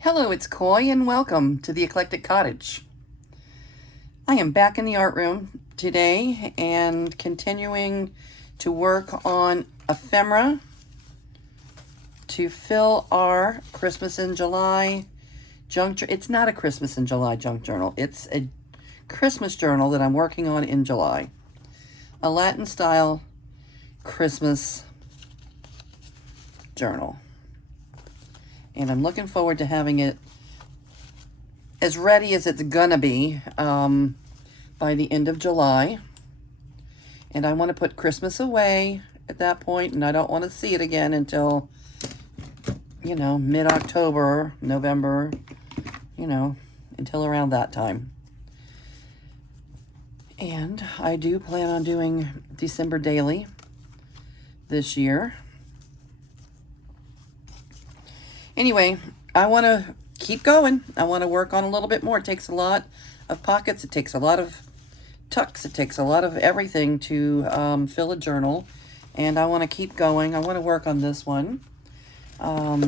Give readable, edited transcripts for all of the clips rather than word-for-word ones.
Hello, it's Coy, and welcome to the Eclectic Cottage. I am back in the art room today and continuing to work on ephemera to fill our Christmas in July junk. It's not a Christmas in July junk journal. It's a Christmas journal that I'm working on in July. A Latin style Christmas journal. And I'm looking forward to having it as ready as it's gonna be by the end of July. And I want to put Christmas away at that point, and I don't want to see it again until, mid-October, November, until around that time. And I do plan on doing December daily this year. Anyway, I want to keep going. I want to work on a little bit more. It takes a lot of pockets. It takes a lot of tucks. It takes a lot of everything to fill a journal. And I want to keep going. I want to work on this one. I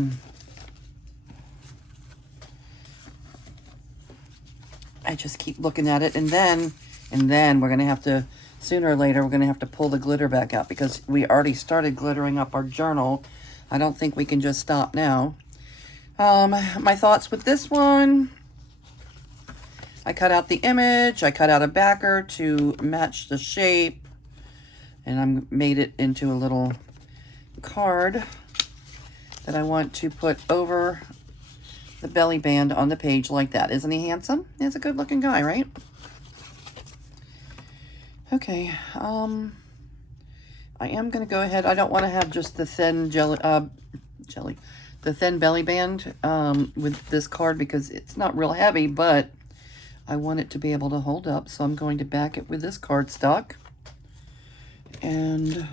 just keep looking at it. And then we're going to have to, sooner or later, we're going to have to pull the glitter back out because we already started glittering up our journal. I don't think we can just stop now. My thoughts with this one, I cut out the image, I cut out a backer to match the shape, and I made it into a little card that I want to put over the belly band on the page like that. Isn't he handsome? He's a good looking guy, right? Okay, I am going to go ahead. I don't want to have just the thin the thin belly band with this card because it's not real heavy, but I want it to be able to hold up. So I'm going to back it with this cardstock. And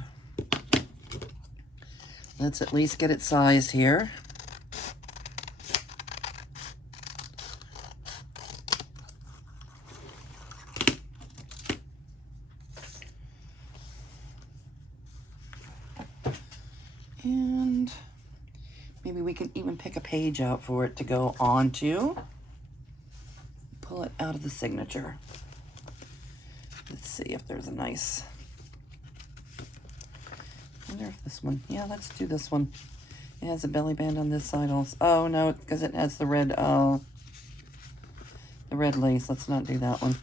let's at least get it sized here. And maybe we can even pick a page out for it to go onto. Pull it out of the signature. Let's see if there's a nice... I wonder if this one... Yeah, let's do this one. It has a belly band on this side also. Oh, no, because it has the red lace. Let's not do that one.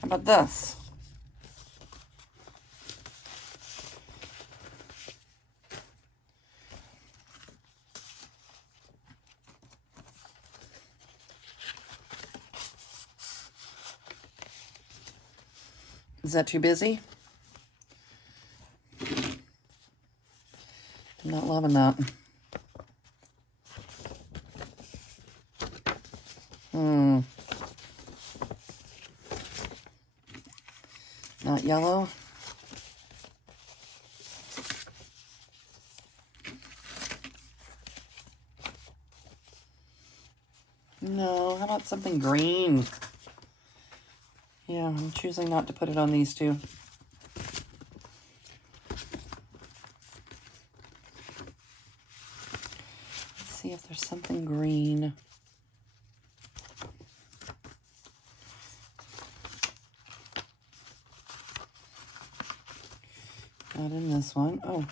How about this? Is that too busy? I'm not loving that. Not yellow. No, how about something green? Yeah, I'm choosing not to put it on these two. Let's see if there's something green. Not in this one. Oh.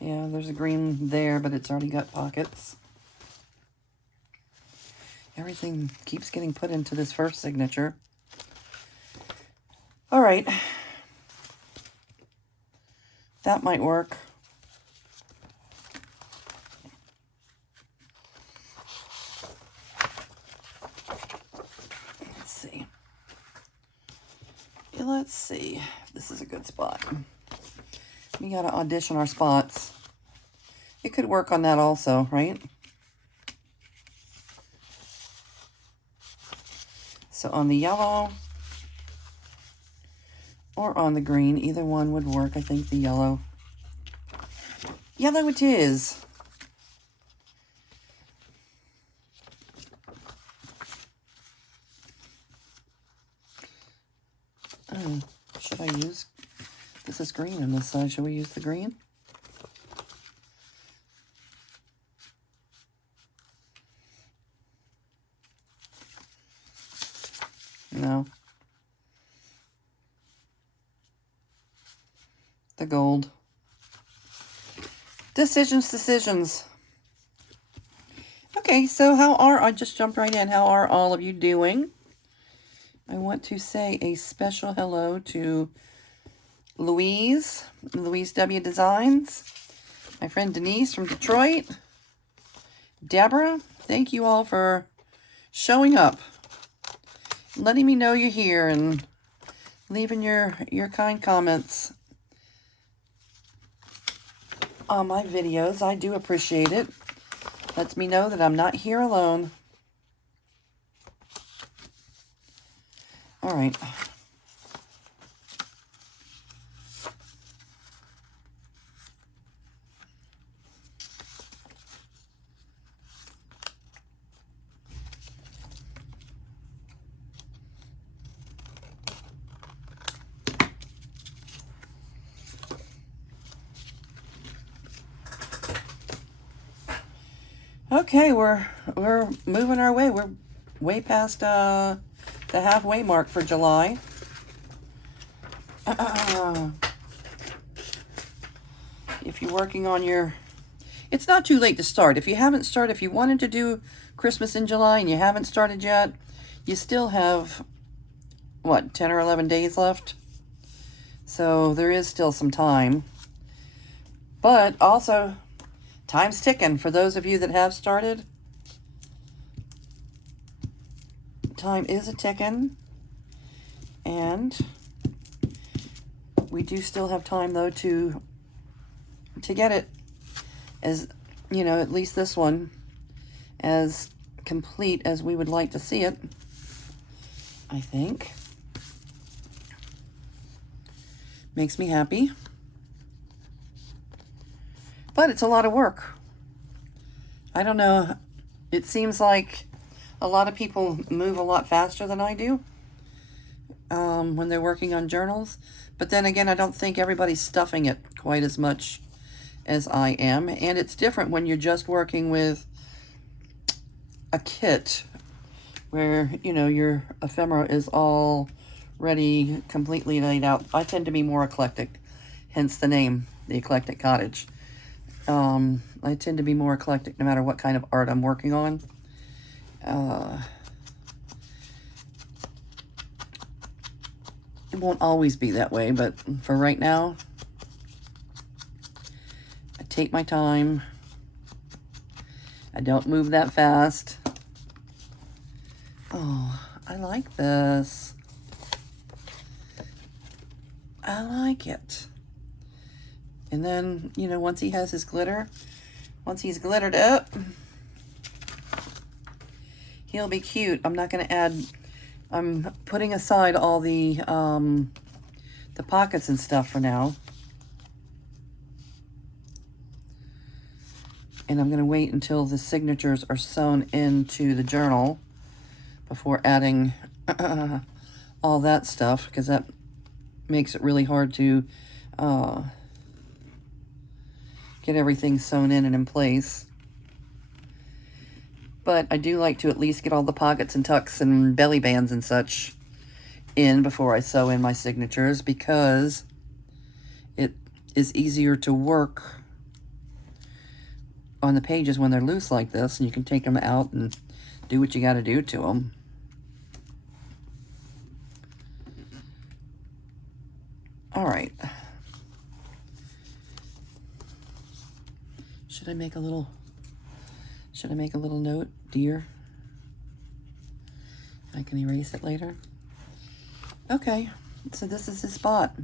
Yeah, there's a green there, but it's already got pockets. Everything keeps getting put into this first signature. All right. That might work. Let's see if this is a good spot. We got to audition our spots. It could work on that also, right? So on the yellow or on the green, either one would work. I think the yellow. Yellow it is. should I use? This is green on this side. Should we use the green? No. The gold. Decisions. Okay, so I just jumped right in. How are all of you doing? I want to say a special hello to Louise W. Designs, my friend Denise from Detroit, Deborah. Thank you all for showing up, letting me know you're here, and leaving your kind comments on my videos. I do appreciate it. Lets me know that I'm not here alone. All right. Okay, we're moving our way. We're way past the halfway mark for July. If you're working on it's not too late to start. If you haven't started, if you wanted to do Christmas in July and you haven't started yet, you still have, what, 10 or 11 days left? So there is still some time. But also, time's ticking. For those of you that have started, time is a-ticking. And we do still have time, though, to get it as, you know, at least this one, as complete as we would like to see it, I think. Makes me happy. But it's a lot of work. I don't know. It seems like a lot of people move a lot faster than I do when they're working on journals. But then again, I don't think everybody's stuffing it quite as much as I am. And it's different when you're just working with a kit where, you know, your ephemera is already completely laid out. I tend to be more eclectic, hence the name, the Eclectic Cottage. I tend to be more eclectic no matter what kind of art I'm working on. It won't always be that way, but for right now, I take my time. I don't move that fast. Oh, I like this. I like it. And then, you know, once he has his glitter, once he's glittered up, he'll be cute. I'm not going to add, I'm putting aside all the pockets and stuff for now. And I'm going to wait until the signatures are sewn into the journal before adding all that stuff, because that makes it really hard to get everything sewn in and in place. But I do like to at least get all the pockets and tucks and belly bands and such in before I sew in my signatures, because it is easier to work on the pages when they're loose like this, and you can take them out and do what you got to do to them. All right. Should I make a little note, dear? I can erase it later. Okay, so this is his spot.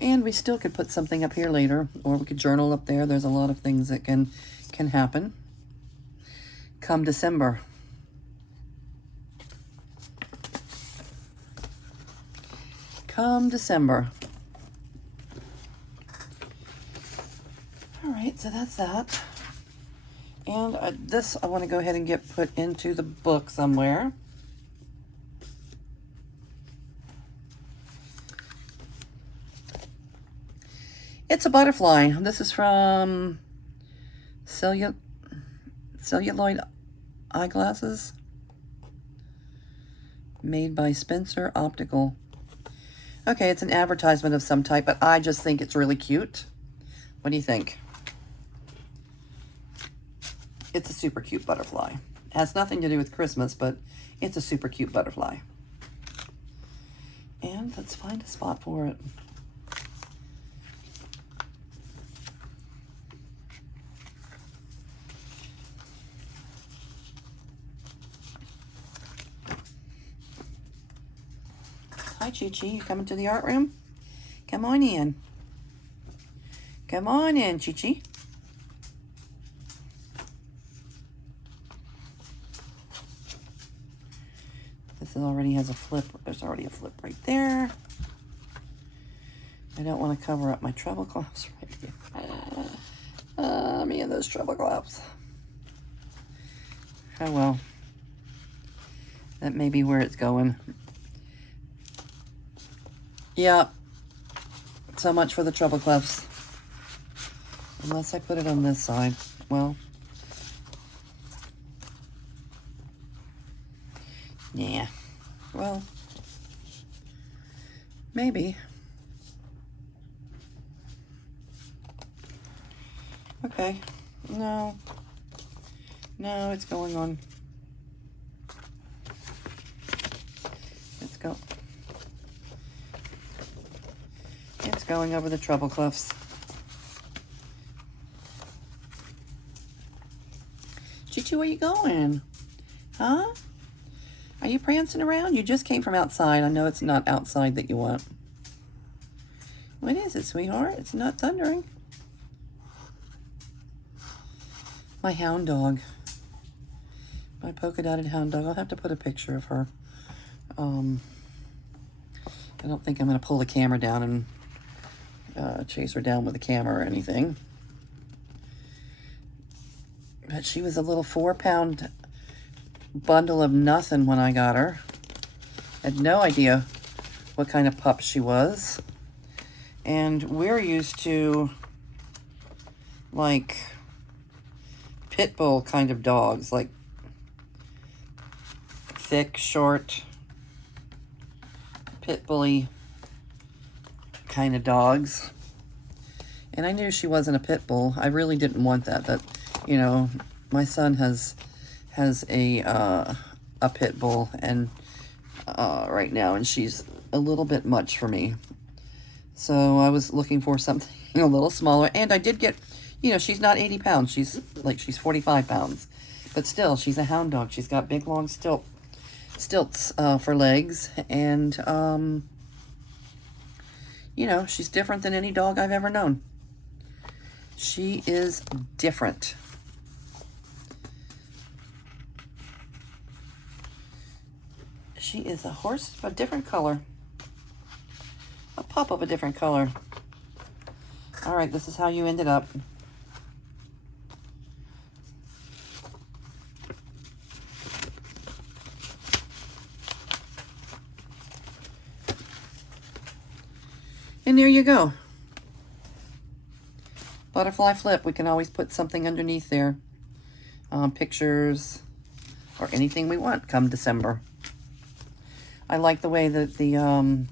And we still could put something up here later, or we could journal up there. There's a lot of things that can happen come December. Come December. All right, so that's that. And this I want to go ahead and get put into the book somewhere. It's a butterfly. This is from Celluloid Eyeglasses, made by Spencer Optical. Okay, it's an advertisement of some type, but I just think it's really cute. What do you think? It's a super cute butterfly. It has nothing to do with Christmas, but it's a super cute butterfly. And let's find a spot for it. Hi, Chichi. You coming to the art room? Come on in. Come on in, Chichi. This already has a flip. There's already a flip right there. I don't want to cover up my treble cloths right here. Me and those treble cloths. Oh well. That may be where it's going. Yeah. So much for the treble clefs. Unless I put it on this side. Well. Yeah. Well. Maybe. Okay. No. No, it's going on. Let's go. It's going over the treble clefs. Chichi, where you going? Huh? Are you prancing around? You just came from outside. I know it's not outside that you want. What is it, sweetheart? It's not thundering. My hound dog. My polka-dotted hound dog. I'll have to put a picture of her. I don't think I'm going to pull the camera down and chase her down with the camera or anything. But she was a little 4-pound bundle of nothing when I got her. Had no idea what kind of pup she was. And we're used to, like, pit bull kind of dogs, like thick, short, pit bully kind of dogs. And I knew she wasn't a pit bull. I really didn't want that. But, you know, my son has a pit bull and right now, and she's a little bit much for me. So I was looking for something a little smaller, and I did get, you know, she's not 80 pounds. She's 45 pounds, but still, she's a hound dog. She's got big, long stilts for legs, and you know, she's different than any dog I've ever known. She is different. She is a horse of a different color. A pup of a different color. All right, this is how you ended up. And there you go. Butterfly flip. We can always put something underneath there. Pictures or anything we want come December. I like the way that the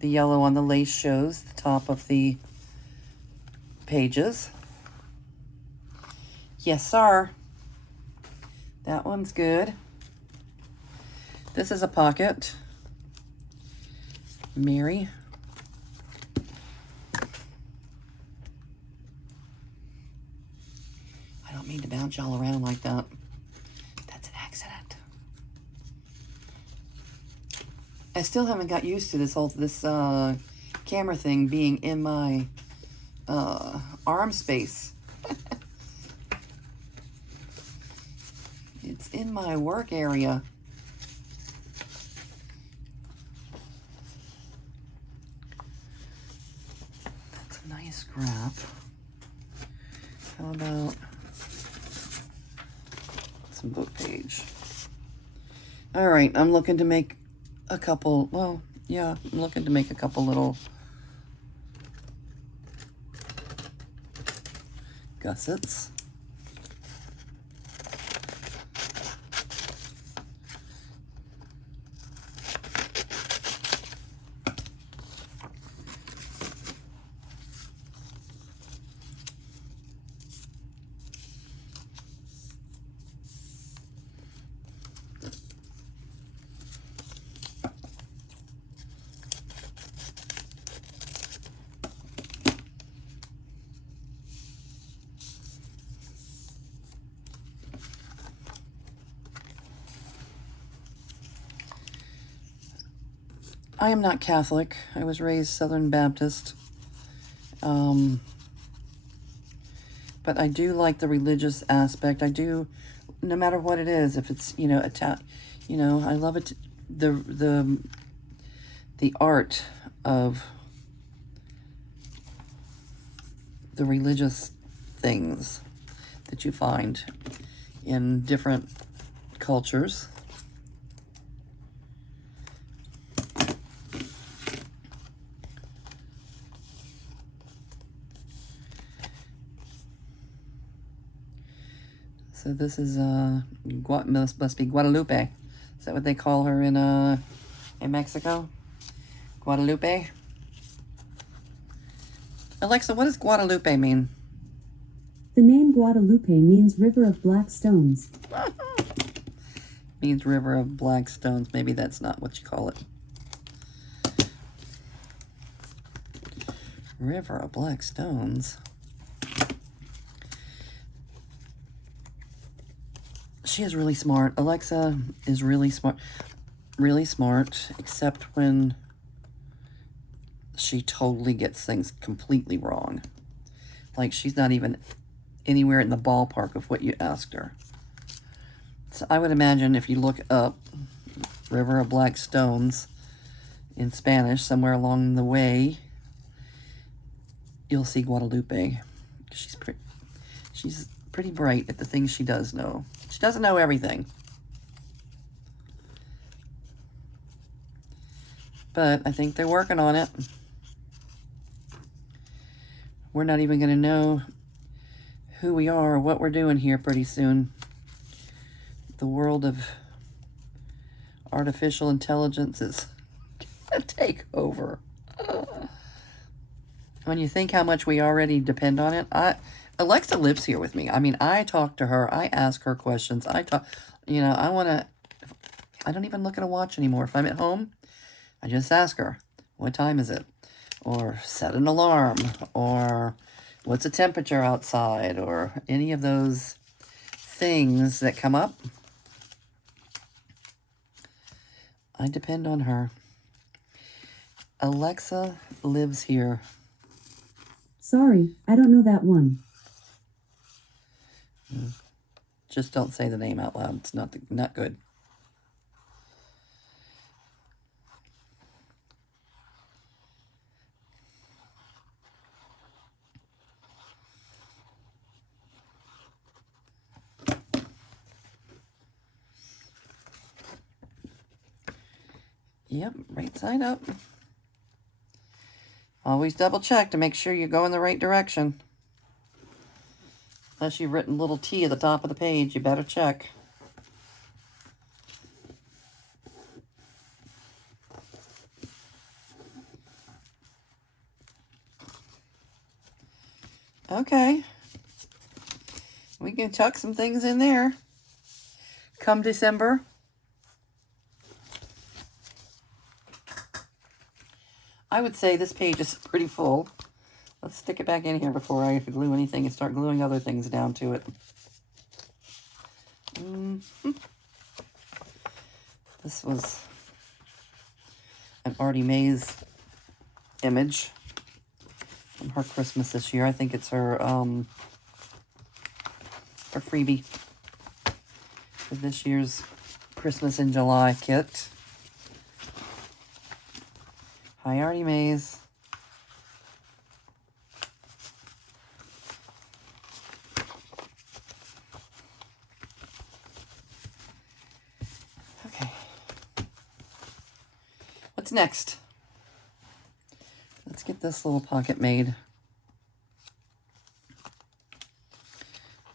yellow on the lace shows the top of the pages. Yes, sir. That one's good. This is a pocket. Mary. I don't mean to bounce y'all around like that. That's an accident. I still haven't got used to this camera thing being in my arm space. It's in my work area. That's a nice scrap. How about some book page. All right, I'm looking to make a couple, well, yeah, I'm looking to make a couple little gussets. I am not Catholic. I was raised Southern Baptist. But I do like the religious aspect. I do, no matter what it is, if it's, you know, I love it, the art of the religious things that you find in different cultures. So this is must be Guadalupe. Is that what they call her in Mexico? Guadalupe. Alexa, what does Guadalupe mean? The name Guadalupe means river of black stones. Means river of black stones. Maybe that's not what you call it. River of black stones. She is really smart. Alexa is really smart. Really smart, except when she totally gets things completely wrong. Like she's not even anywhere in the ballpark of what you asked her. So I would imagine if you look up River of Black Stones in Spanish, somewhere along the way, you'll see Guadalupe. She's pretty bright at the things she does know. She doesn't know everything. But I think they're working on it. We're not even going to know who we are or what we're doing here pretty soon. The world of artificial intelligence is going to take over. When you think how much we already depend on it, Alexa lives here with me. I mean, I talk to her. I ask her questions. I don't even look at a watch anymore. If I'm at home, I just ask her, what time is it? Or set an alarm, or what's the temperature outside, or any of those things that come up. I depend on her. Alexa lives here. Sorry, I don't know that one. Just don't say the name out loud. It's not good. Yep, right side up. Always double check to make sure you go in the right direction. Unless you've written little T at the top of the page, you better check. Okay. We can tuck some things in there. Come December. I would say this page is pretty full. Let's stick it back in here before I glue anything and start gluing other things down to it. This was an Artie Mae's image from her Christmas this year. I think it's her freebie for this year's Christmas in July kit. Hi, Artie Mae's. next? Let's get this little pocket made.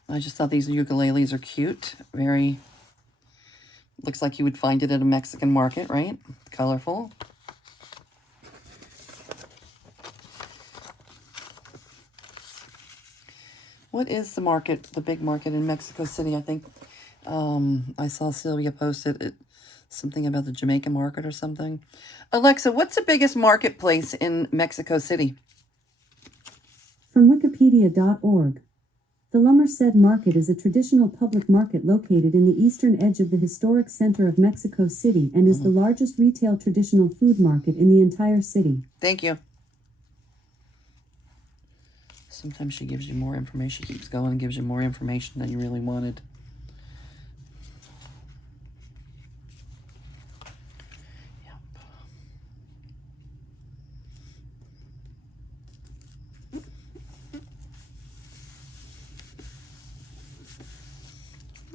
I just thought these ukuleles are cute. Very, looks like you would find it at a Mexican market, right? Colorful. What is the market, the big market in Mexico City? I think I saw Sylvia posted it, something about the Jamaican market or something. Alexa, what's the biggest marketplace in Mexico City? From Wikipedia.org. The La Merced Market is a traditional public market located in the eastern edge of the historic center of Mexico City and is the largest retail traditional food market in the entire city. Thank you. Sometimes she gives you more information. She keeps going and gives you more information than you really wanted. Yep.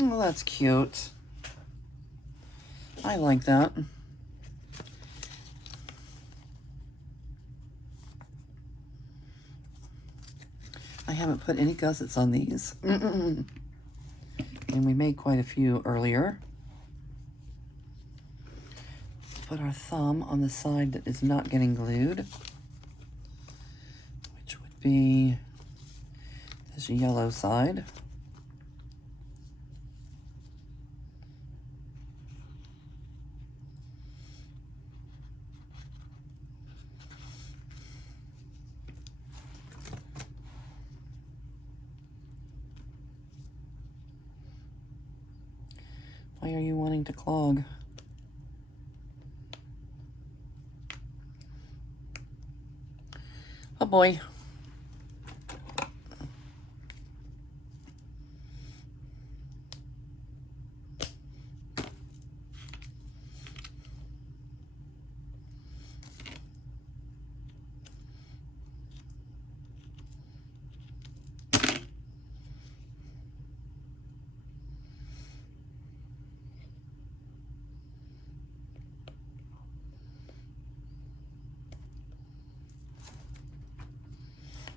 Oh, that's cute. I like that. I haven't put any gussets on these. And we made quite a few earlier. Put our thumb on the side that is not getting glued, which would be this yellow side. Why are you wanting to clog? Oh boy.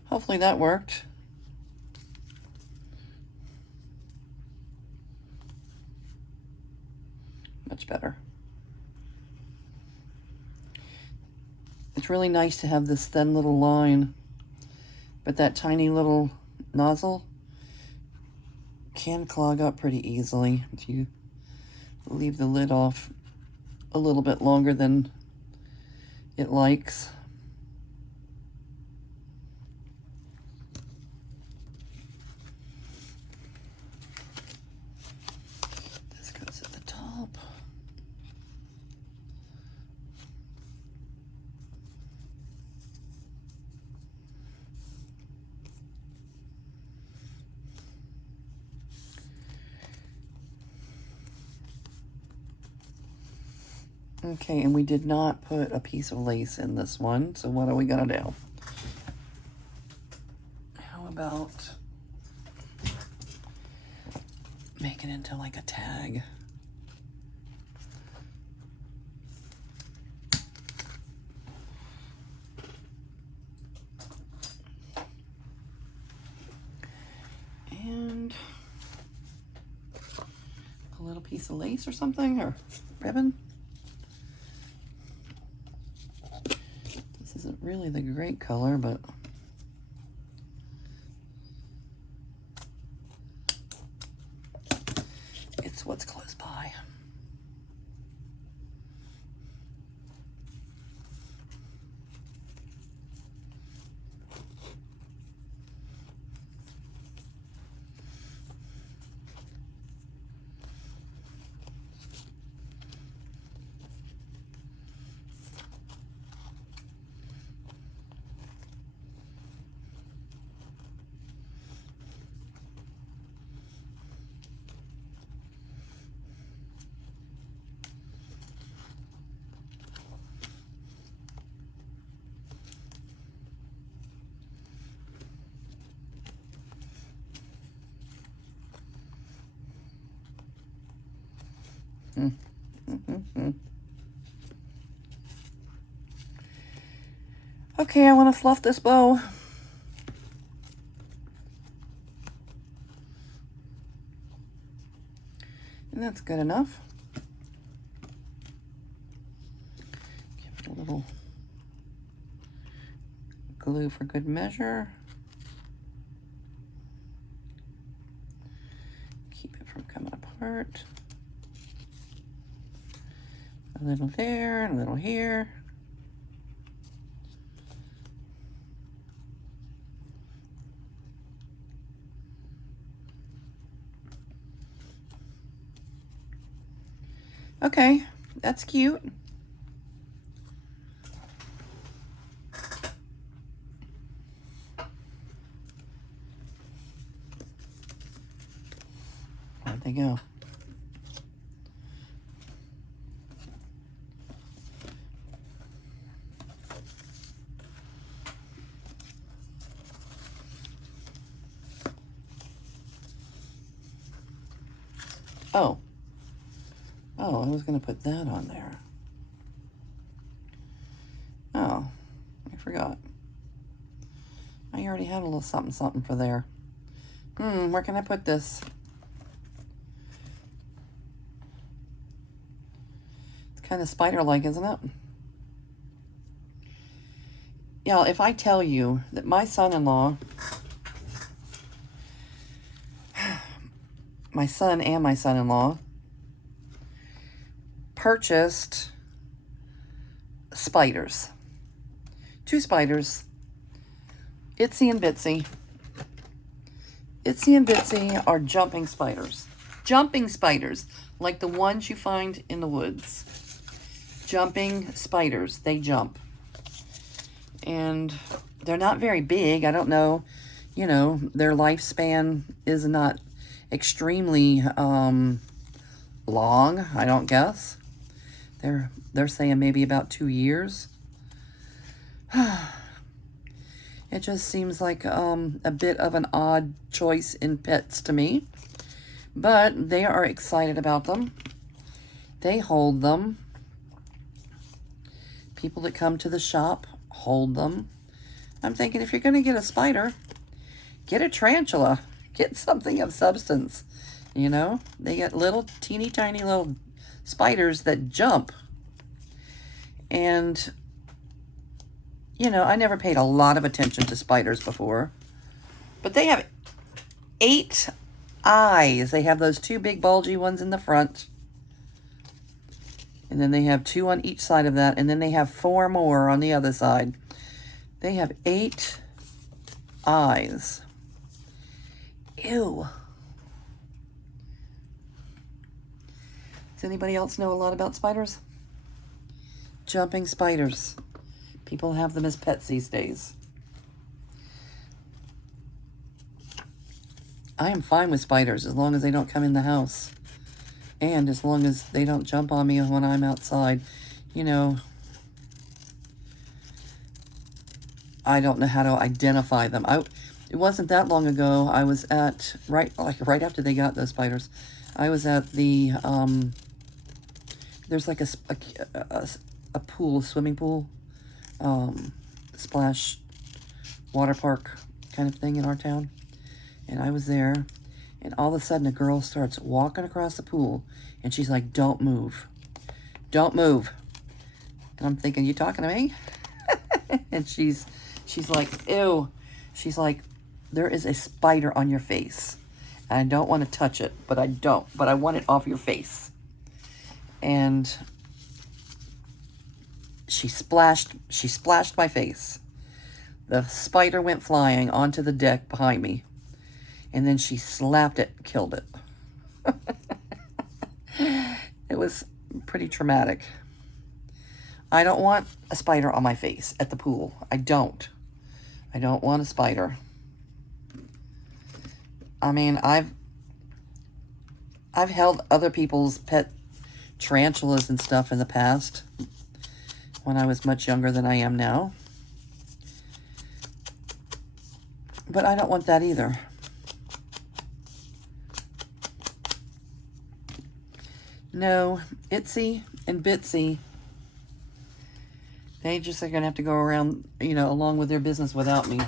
Hopefully that worked. Much better. It's really nice to have this thin little line, but that tiny little nozzle can clog up pretty easily if you leave the lid off a little bit longer than it likes. This goes at the top. Okay, and we did not put a piece of lace in this one, so what are we gonna do? How about make it into like a tag? And a little piece of lace or something, or ribbon. This isn't really the great color, but it's what's close by. Okay, I want to fluff this bow. And that's good enough. Give it a little glue for good measure. Keep it from coming apart. A little there, a little here. Okay, that's cute. Where'd they go? Oh. Oh, I was going to put that on there. Oh, I forgot. I already had a little something something for there. Where can I put this? It's kind of spider-like, isn't it? Y'all, if I tell you that my son-in-law, my son and my son-in-law, purchased spiders. 2 spiders. Itsy and Bitsy. Itsy and Bitsy are jumping spiders. Jumping spiders, like the ones you find in the woods. Jumping spiders. They jump. And they're not very big. I don't know. You know, their lifespan is not extremely long, I don't guess. They're saying maybe about 2 years. It just seems like a bit of an odd choice in pets to me. But they are excited about them. They hold them. People that come to the shop hold them. I'm thinking if you're going to get a spider, get a tarantula. Get something of substance. You know, they get little teeny tiny little spiders that jump. And, you know, I never paid a lot of attention to spiders before. But they have 8 eyes. They have those 2 big bulgy ones in the front. And then they have 2 on each side of that. And then they have 4 more on the other side. They have 8 eyes. Ew. Does anybody else know a lot about spiders? Jumping spiders. People have them as pets these days. I am fine with spiders as long as they don't come in the house. And as long as they don't jump on me when I'm outside. You know, I don't know how to identify them. It wasn't that long ago. I was at, right after they got those spiders, I was at the, there's like a pool, swimming pool, splash water park kind of thing in our town. And I was there, and all of a sudden a girl starts walking across the pool, and she's like, "Don't move. Don't move." And I'm thinking, "You talking to me?" And she's like, "Ew." She's like, "There is a spider on your face. And I don't want to touch it, but I don't. But I want it off your face." And she splashed my face. The spider went flying onto the deck behind me. And then she slapped it, killed it. It was pretty traumatic. I don't want a spider on my face at the pool. I don't want a spider. I mean, I've held other people's pet tarantulas and stuff in the past when I was much younger than I am now. But I don't want that either. No, Itsy and Bitsy, They just are going to have to go around, you know, along with their business without me.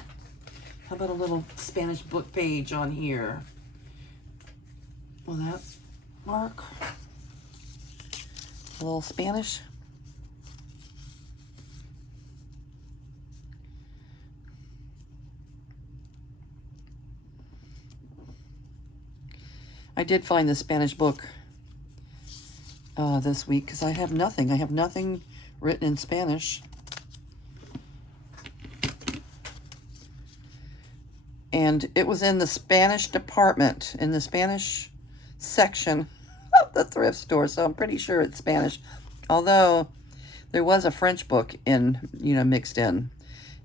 How about a little Spanish book page on here? Will that work? A little Spanish. I did find the Spanish book this week because I have nothing. I have nothing written in Spanish. And it was in the Spanish department, in the Spanish section of the thrift store. So I'm pretty sure it's Spanish. Although there was a French book in, you know, mixed in.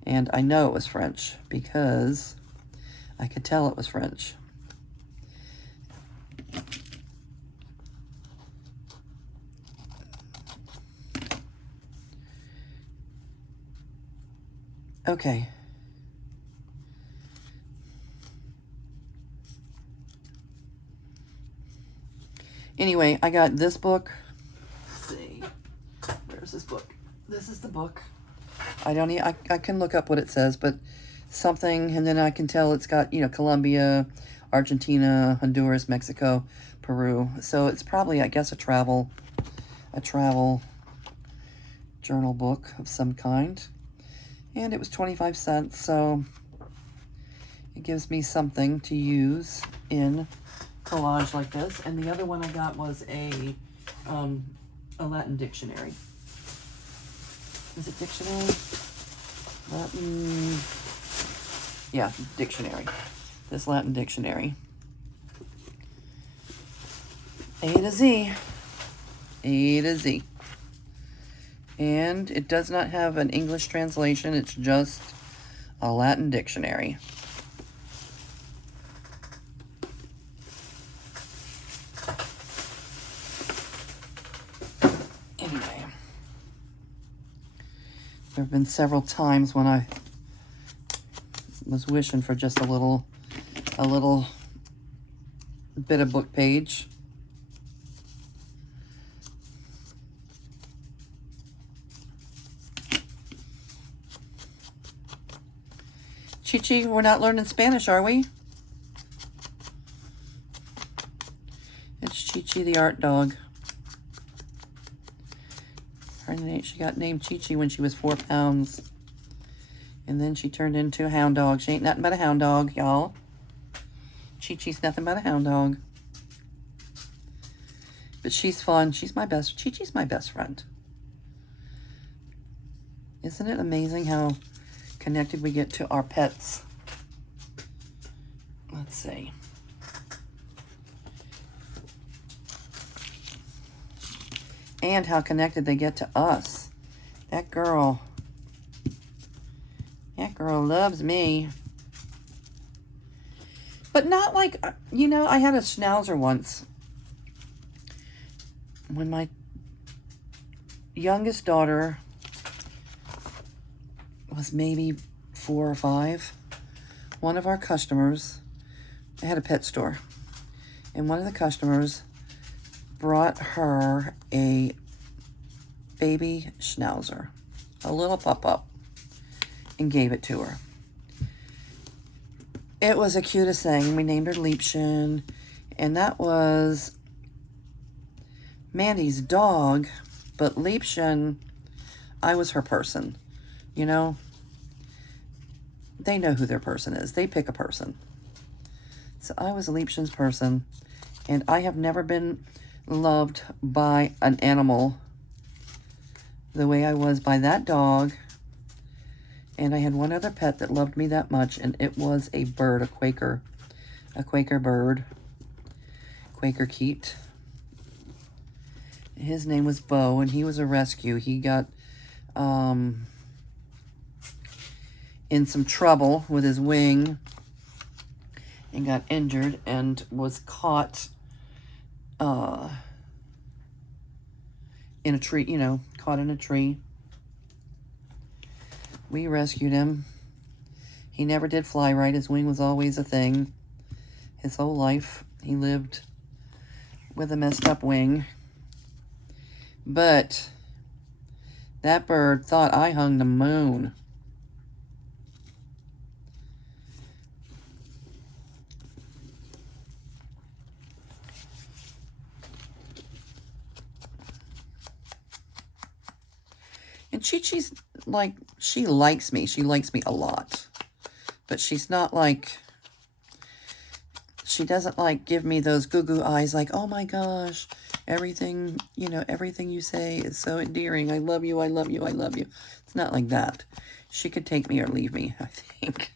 And I know it was French because I could tell it was French. Okay. Anyway, I got this book. Let's see. Where's this book? This is the book. I don't need, I can look up what it says, but something, and then I can tell it's got, you know, Colombia, Argentina, Honduras, Mexico, Peru. So it's probably, I guess, a travel journal book of some kind. And it was 25 cents, so it gives me something to use in collage like this. And the other one I got was a Latin dictionary. Is it dictionary? Latin, yeah, dictionary. This Latin dictionary. A to Z. A to Z. And it does not have an English translation. It's just a Latin dictionary. Anyway, there have been several times when I was wishing for just a little bit of book page. Chichi, we're not learning Spanish, are we? It's Chichi the art dog. Her name, she got named Chichi when she was 4 pounds. And then she turned into a hound dog. She ain't nothing but a hound dog, y'all. Chichi's nothing but a hound dog. But she's fun. She's my best. Chichi's my best friend. Isn't it amazing how connected we get to our pets? Let's see. And how connected they get to us. That girl loves me. But not like, you know, I had a schnauzer once. When my youngest daughter was maybe 4 or 5, one of our customers, I had a pet store, and one of the customers brought her a baby schnauzer, a little pup-up, and gave it to her. It was the cutest thing. We named her Liebchen, and that was Mandy's dog, but Liebchen, I was her person. You know, they know who their person is. They pick a person. So I was Liebchen's person, and I have never been loved by an animal the way I was by that dog. And I had one other pet that loved me that much, and it was a bird, a Quaker bird, Quaker Keat. His name was Bo, and he was a rescue. He got in some trouble with his wing and got injured and was caught in a tree, you know, caught in a tree. We rescued him. He never did fly right. His wing was always a thing. His whole life, he lived with a messed up wing. But That bird thought I hung the moon. And Chichi's like, she likes me. She likes me a lot. But she's not like, she doesn't like give me those goo-goo eyes like, oh my gosh, everything, you know, everything you say is so endearing. I love you, I love you, I love you. It's not like that. She could take me or leave me, I think.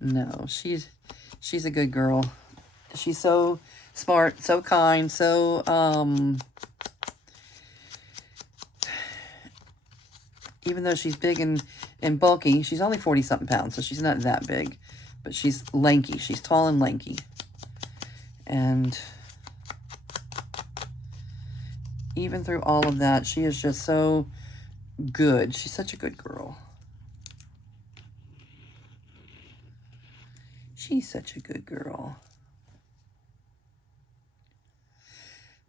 No, she's a good girl. She's so smart, so kind, so, even though she's big and bulky, she's only 40-something pounds, so she's not that big. But she's lanky. She's tall and lanky. And even through all of that, she is just so good. She's such a good girl. She's such a good girl.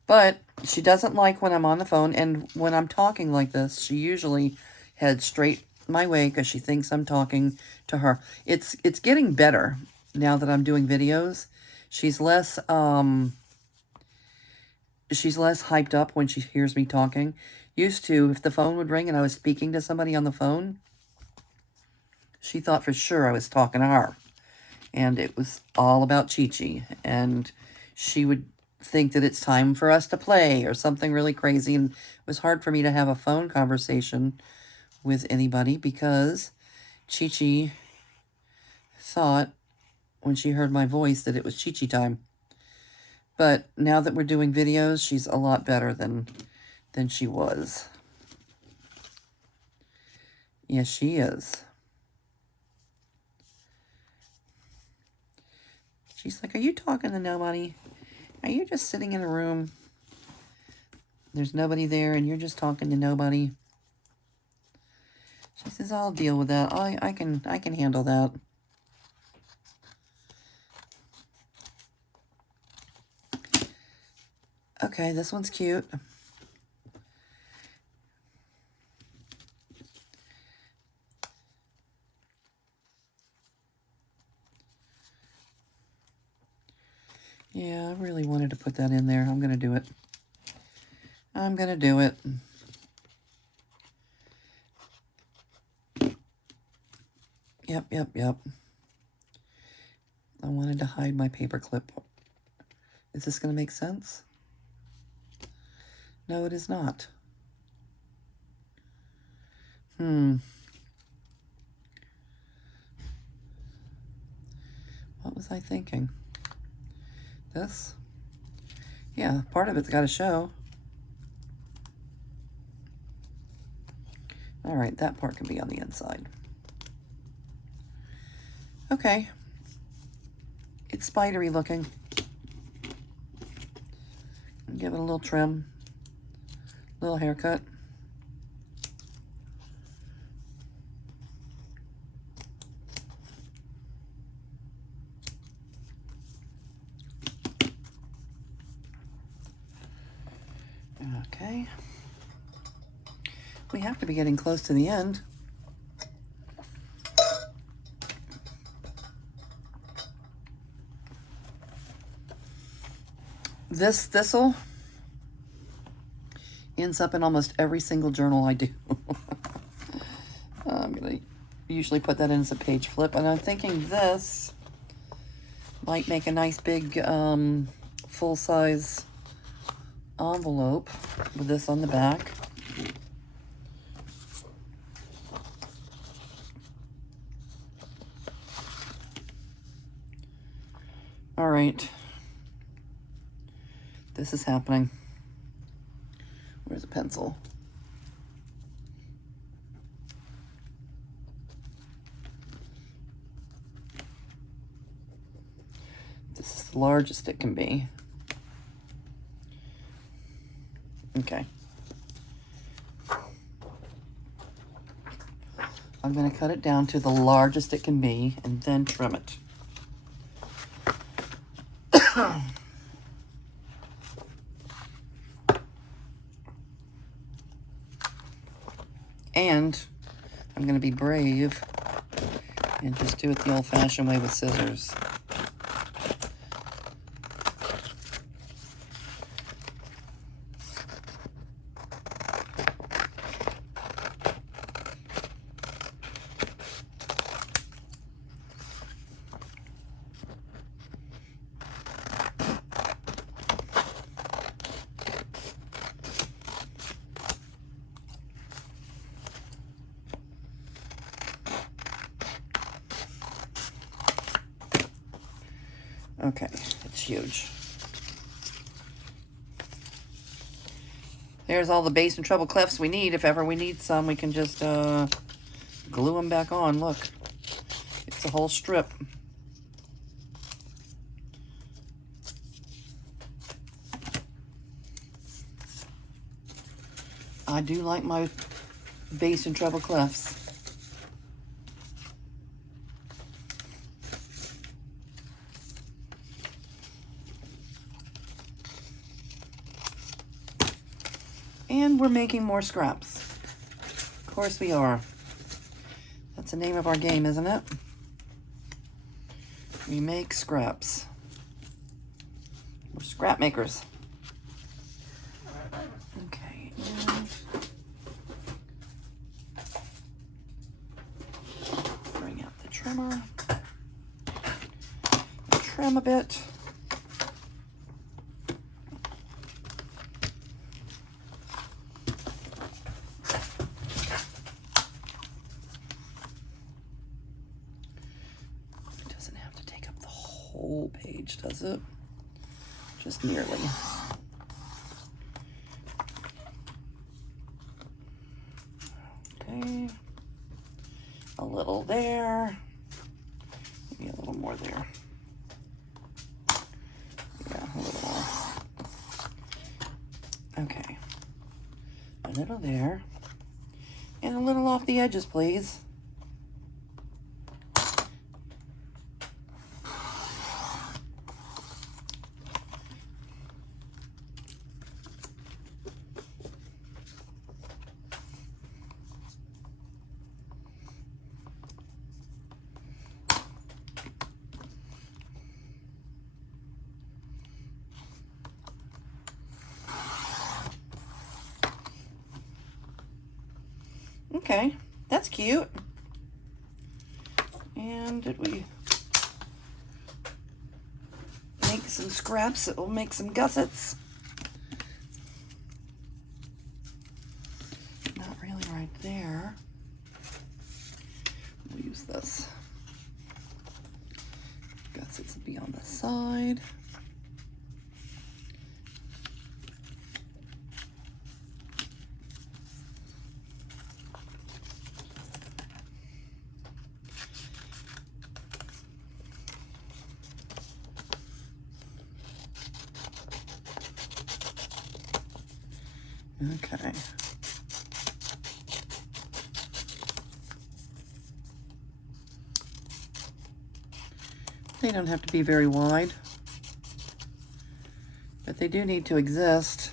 But she doesn't like when I'm on the phone, and when I'm talking like this, she usually heads straight my way because she thinks I'm talking to her. It's getting better now that I'm doing videos. She's less hyped up when she hears me talking. Used to, if the phone would ring and I was speaking to somebody on the phone, she thought for sure I was talking to her. And it was all about Chichi. And she would think that it's time for us to play or something really crazy. And it was hard for me to have a phone conversation with anybody because Chichi thought when she heard my voice that it was Chichi time. But now that we're doing videos, she's a lot better than she was. Yes, she is. She's like, are you talking to nobody? Are you just sitting in a room? There's nobody there and you're just talking to nobody. She says, I'll deal with that. I can handle that. Okay, this one's cute. Yeah, I really wanted to put that in there. I'm going to do it. I'm going to do it. Yep. I wanted to hide my paper clip. Is this going to make sense? No, it is not. What was I thinking? This? Yeah, part of it's got to show. All right, that part can be on the inside. Okay. It's spidery looking. Give it a little trim. Little haircut. Okay. We have to be getting close to the end. This thistle ends up in almost every single journal I do. I'm going to usually put that in as a page flip. And I'm thinking this might make a nice big full-size envelope with this on the back. All right. This is happening. Where's a pencil? This is the largest it can be. Okay. I'm going to cut it down to the largest it can be and then trim it. And I'm going to be brave and just do it the old-fashioned way with scissors. Okay, it's huge. There's all the bass and treble clefs we need. If ever we need some, we can just glue them back on. Look, it's a whole strip. I do like my bass and treble clefs. And we're making more scraps. Of course we are. That's the name of our game, isn't it? We make scraps. We're scrap makers. Okay, and bring out the trimmer. Trim a bit. Whole page, does it? Just nearly. Okay. A little there. Maybe a little more there. Yeah, a little more. Okay. A little there. And a little off the edges, please. Okay, that's cute. And did we make some scraps that will make some gussets? Not really right there. We'll use this. Gussets will be on the side. Okay. They don't have to be very wide, but they do need to exist.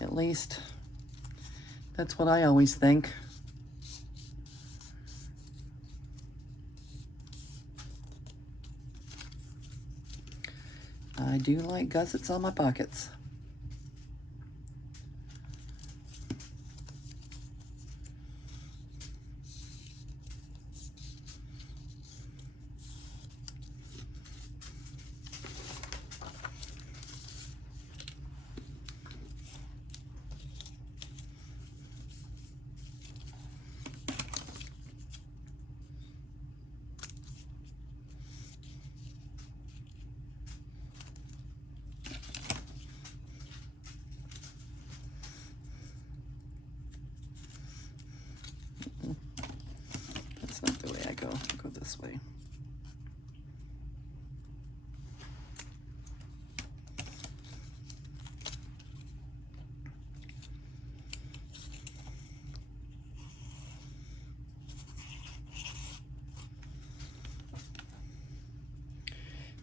At least that's what I always think. I do like gussets on my pockets. That's not the way I go. I go this way.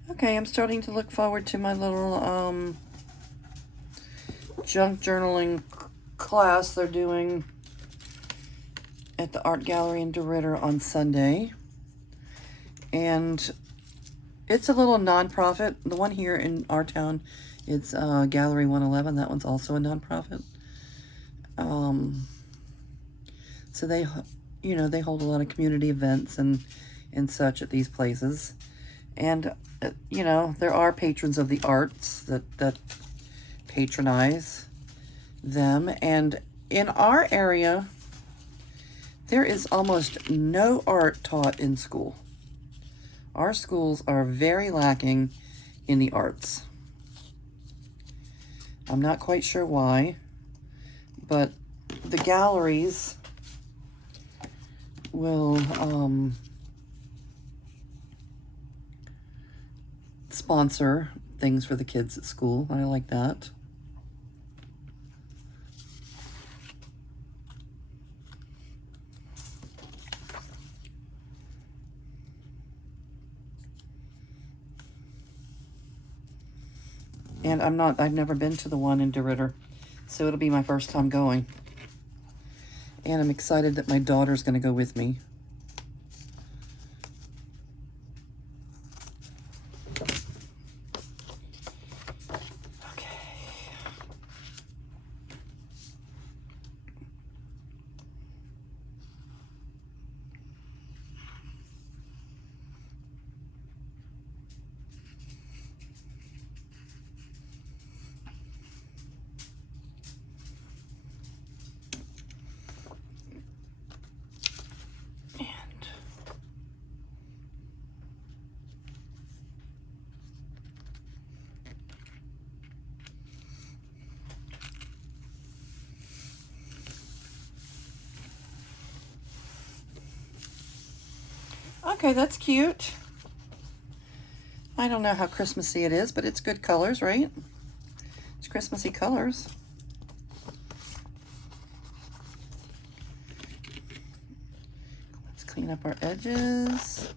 Okay, I'm starting to look forward to my little junk journaling class they're doing at the art gallery in DeRidder on Sunday. And it's a little nonprofit. The one here in our town, it's Gallery 111. That one's also a nonprofit. So they, you know, they hold a lot of community events and such at these places. And, you know, there are patrons of the arts that patronize them. And in our area, there is almost no art taught in school. Our schools are very lacking in the arts. I'm not quite sure why, but the galleries will sponsor things for the kids at school. I like that. And I've never been to the one in DeRidder, so it'll be my first time going. And I'm excited that my daughter's going to go with me. Okay. Okay, that's cute. I don't know how Christmassy it is, but it's good colors, right? It's Christmassy colors. Let's clean up our edges.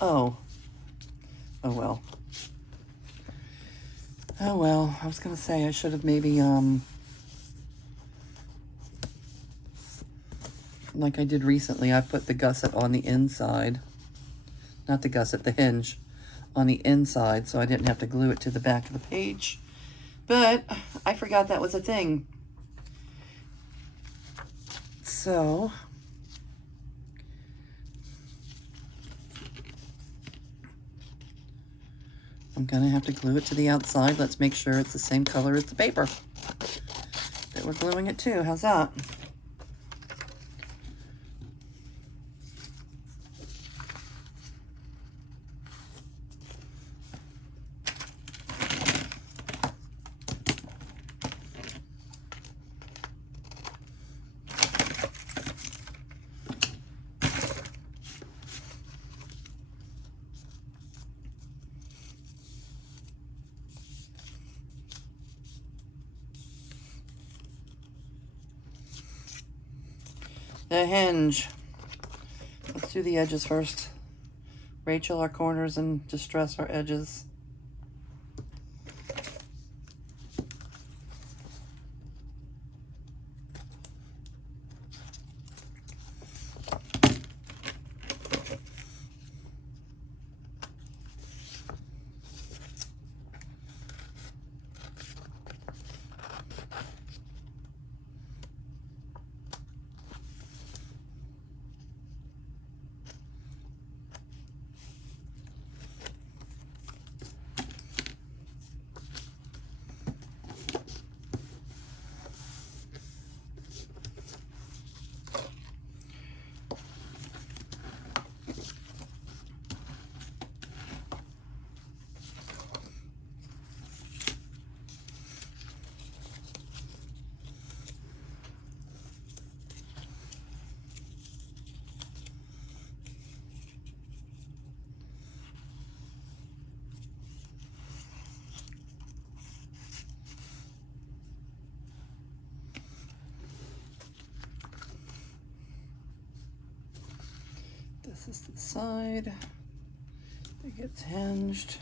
Oh well. Oh well, I was gonna say I should have maybe, like I did recently, I put the gusset on the inside. Not the gusset, the hinge on the inside, so I didn't have to glue it to the back of the page. But I forgot that was a thing. So I'm gonna have to glue it to the outside. Let's make sure it's the same color as the paper that we're gluing it to. How's that? The hinge. Let's do the edges first. Rachel our corners and distress our edges. This is the side. It gets hinged.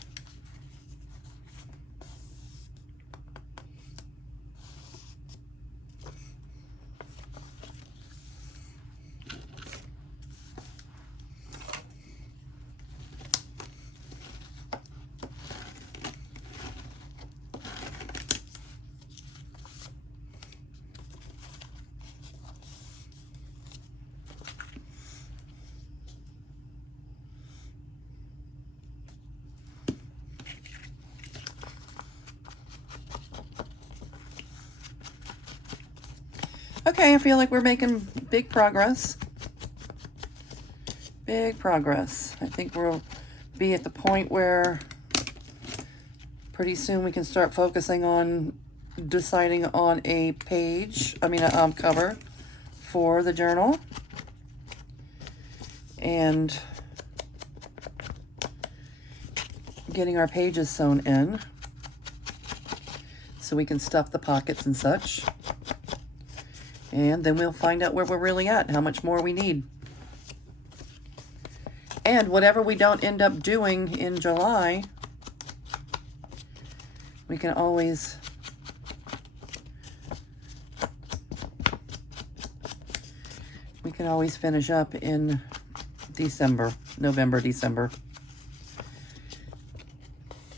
Okay, I feel like we're making big progress. Big progress. I think we'll be at the point where pretty soon we can start focusing on deciding on a page, a cover for the journal. And getting our pages sewn in so we can stuff the pockets and such. And then we'll find out where we're really at, how much more we need. And whatever we don't end up doing in July, we can always finish up in December, November, December.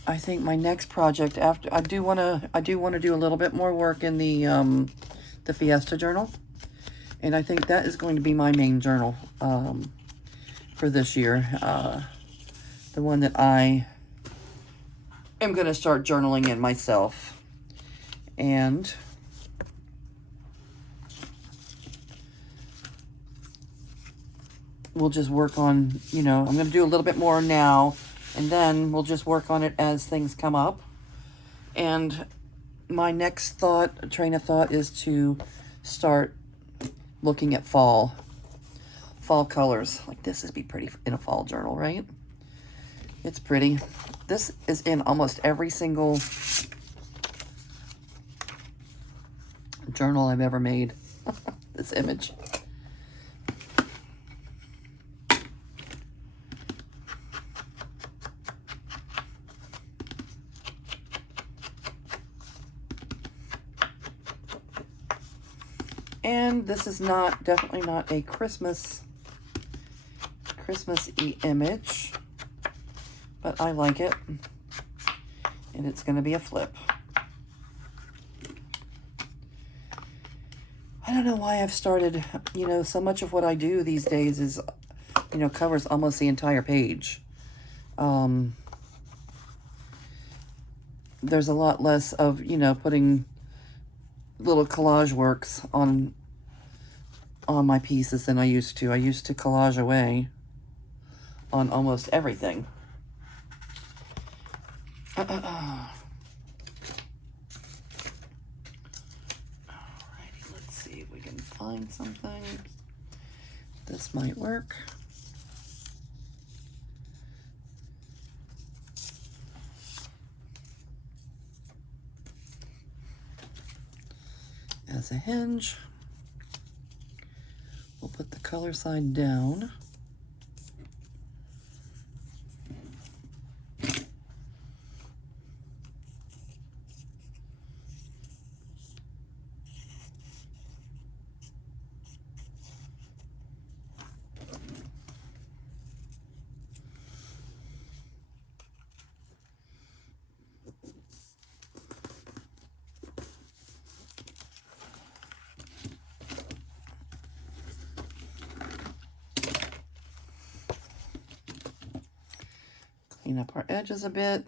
I think my next project after I do want to do a little bit more work in the Fiesta journal, and I think that is going to be my main journal for this year. The one that I am going to start journaling in myself, and we'll just work on, I'm going to do a little bit more now, and then we'll just work on it as things come up. And my next train of thought is to start looking at fall colors. Like this would be pretty in a fall journal, right? It's pretty. This is in almost every single journal I've ever made. This image. And this is definitely not a Christmas-y image, but I like it. And it's going to be a flip. I don't know why I've started, so much of what I do these days is, covers almost the entire page. There's a lot less of, putting little collage works on my pieces than I used to. I used to collage away on almost everything. Alrighty, let's see if we can find something. This might work. As a hinge, we'll put the color side down. Clean up our edges a bit.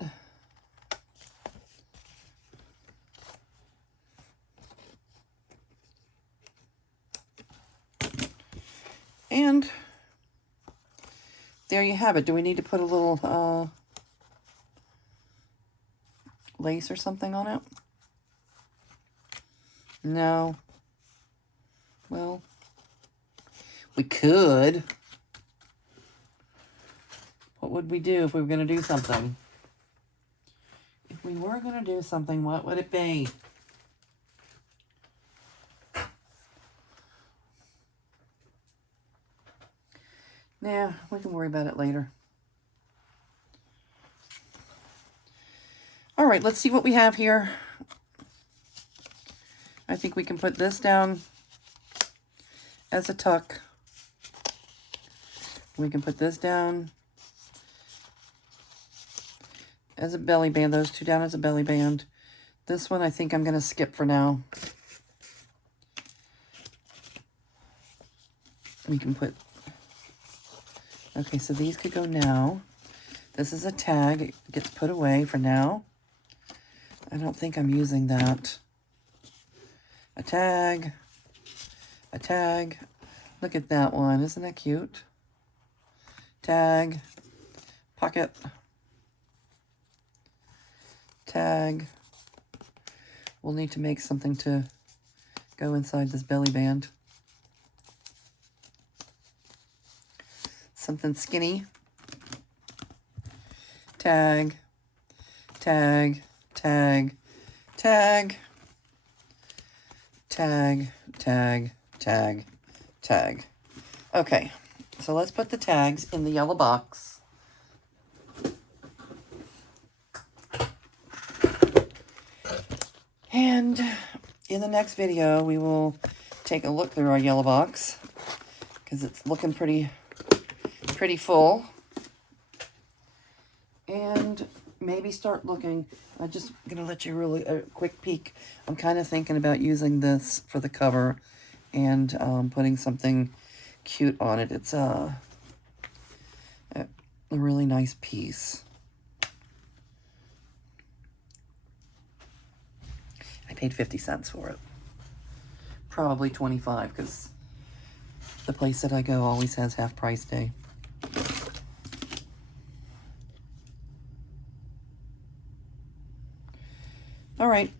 And there you have it. Do we need to put a little lace or something on it? No. Well, we could. What would we do if we were going to do something? If we were going to do something, what would it be? Yeah, we can worry about it later. All right, let's see what we have here. I think we can put this down as a tuck. We can put this down as a belly band. Those two down as a belly band. This one I think I'm going to skip for now. We can put... Okay, so these could go now. This is a tag. It gets put away for now. I don't think I'm using that. A tag. A tag. Look at that one. Isn't that cute? Tag. Pocket. Tag. We'll need to make something to go inside this belly band. Something skinny. Tag. Tag. Tag. Tag. Tag. Tag. Tag. Tag. Okay, so let's put the tags in the yellow box. And in the next video, we will take a look through our yellow box because it's looking pretty full. And maybe start looking. I'm just going to let you really a quick peek. I'm kind of thinking about using this for the cover and putting something cute on it. It's a really nice piece. I paid 50 cents for it. Probably 25 because the place that I go always has half price day. All right,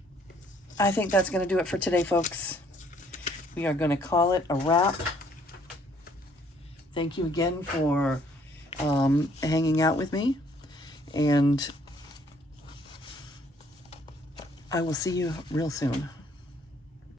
I think that's going to do it for today, folks. We are going to call it a wrap. Thank you again for hanging out with me, and I will see you real soon.